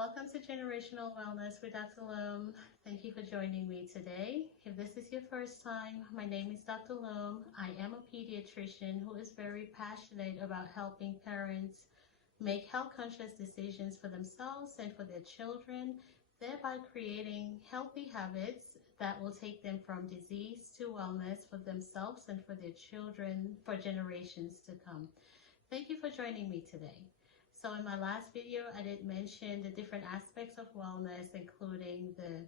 Welcome to Generational Wellness with Dr. Loam. Thank you for joining me today. If this is your first time, my name is Dr. Loam. I am a pediatrician who is very passionate about helping parents make health-conscious decisions for themselves and for their children, thereby creating healthy habits that will take them from disease to wellness for themselves and for their children for generations to come. Thank you for joining me today. So in my last video, I did mention the different aspects of wellness, including the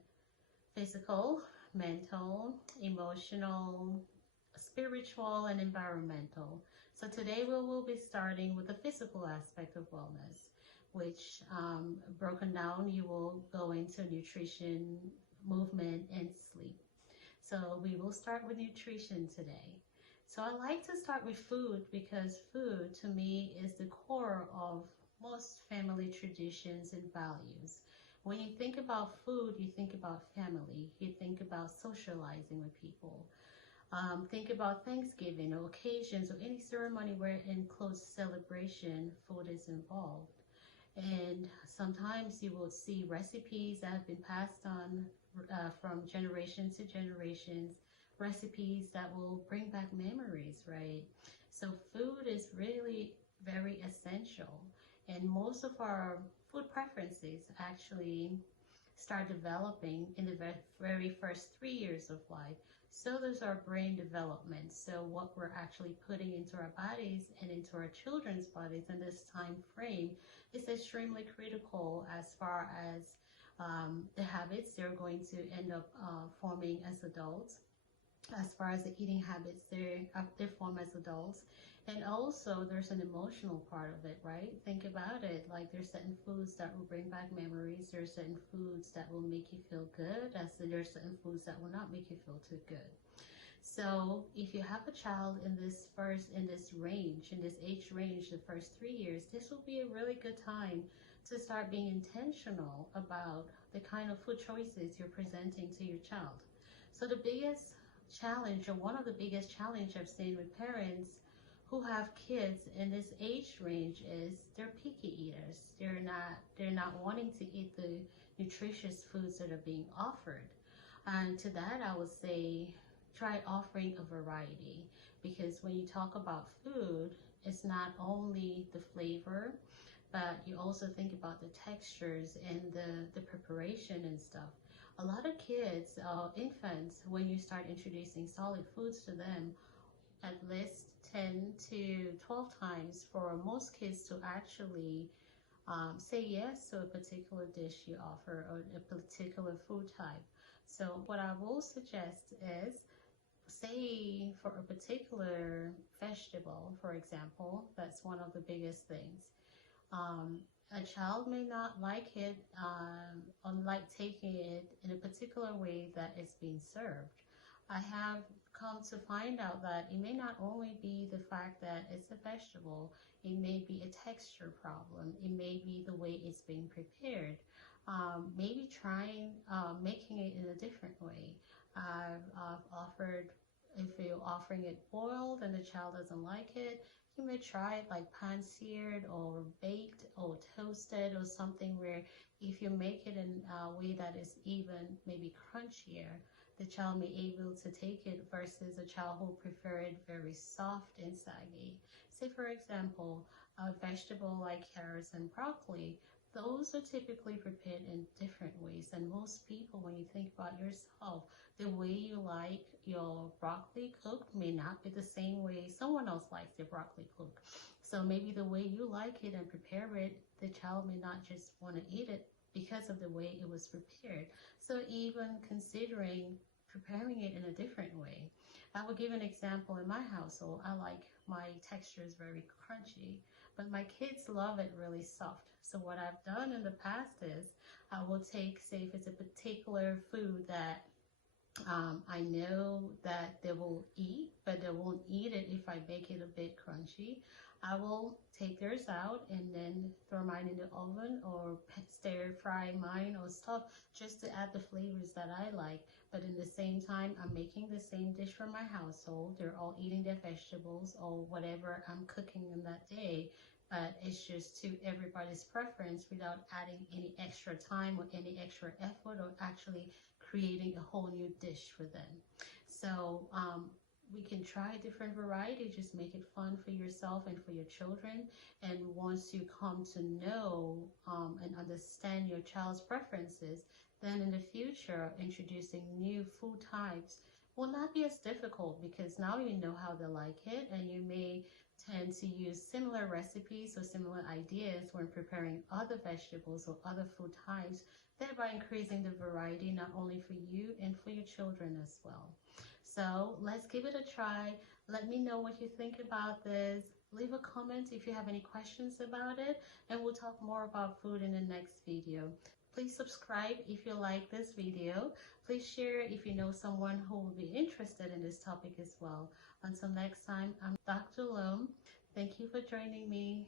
physical, mental, emotional, spiritual, and environmental. So today we will be starting with the physical aspect of wellness, which broken down, you will go into nutrition, movement, and sleep. So we will start with nutrition today. So I like to start with food because food to me is the core of most family traditions and values. When you think about food, you think about family, you think about socializing with people. Think about Thanksgiving or occasions or any ceremony where in close celebration, food is involved. And sometimes you will see recipes that have been passed on from generation to generations, recipes that will bring back memories, right? So food is really very essential. And most of our food preferences actually start developing in the very first 3 years of life. So does our brain development. So what we're actually putting into our bodies and into our children's bodies in this time frame is extremely critical as far as the habits they're going to end up forming as adults, as far as the eating habits they form as adults. And also there's an emotional part of it, right? Think about it, like there's certain foods that will bring back memories, there's certain foods that will make you feel good, as there's certain foods that will not make you feel too good. So if you have a child in this age range, the first 3 years, this will be a really good time to start being intentional about the kind of food choices you're presenting to your child. So the biggest challenge, or one of the biggest challenge I've seen with parents who have kids in this age range, is they're picky eaters. They're not wanting to eat the nutritious foods that are being offered. And to that, I would say try offering a variety, because when you talk about food, it's not only the flavor, but you also think about the textures and the preparation and stuff. A lot of kids, infants, when you start introducing solid foods to them, at least 10 to 12 times for most kids to actually say yes to a particular dish you offer or a particular food type. So what I will suggest is, say for a particular vegetable, for example, that's one of the biggest things. A child may not like it, unlike taking it in a particular way that it's being served. I have come to find out that it may not only be the fact that it's a vegetable, it may be a texture problem, it may be the way it's being prepared. Maybe trying making it in a different way. I've offered, if you're offering it boiled and the child doesn't like it, you may try it like pan-seared or baked or toasted or something where if you make it in a way that is even maybe crunchier, the child may be able to take it versus a child who prefer it very soft and saggy. Say for example, a vegetable like carrots and broccoli, those are typically prepared in different ways. And most people, when you think about yourself, the way you like your broccoli cooked may not be the same way someone else likes their broccoli cooked. So maybe the way you like it and prepare it, the child may not just want to eat it because of the way it was prepared. So even considering preparing it in a different way. I will give an example. In my household, I like my textures very crunchy, but my kids love it really soft. So what I've done in the past is I will take, say if it's a particular food that I know that they will eat, but they won't eat it if I make it a bit crunchy. I will take theirs out and then throw mine in the oven or stir fry mine or stuff just to add the flavors that I like. But in the same time, I'm making the same dish for my household. They're all eating their vegetables or whatever I'm cooking in that day. but it's just to everybody's preference without adding any extra time or any extra effort or actually creating a whole new dish for them. So we can try different variety, just make it fun for yourself and for your children. And once you come to know and understand your child's preferences, then in the future, introducing new food types will not be as difficult, because now you know how they like it, and you may tend to use similar recipes or similar ideas when preparing other vegetables or other food types, thereby increasing the variety not only for you and for your children as well. So let's give it a try. Let me know what you think about this. Leave a comment if you have any questions about it, and we'll talk more about food in the next video. Please subscribe if you like this video. Please share if you know someone who will be interested in this topic as well. Until next time, I'm Dr. Loam. Thank you for joining me.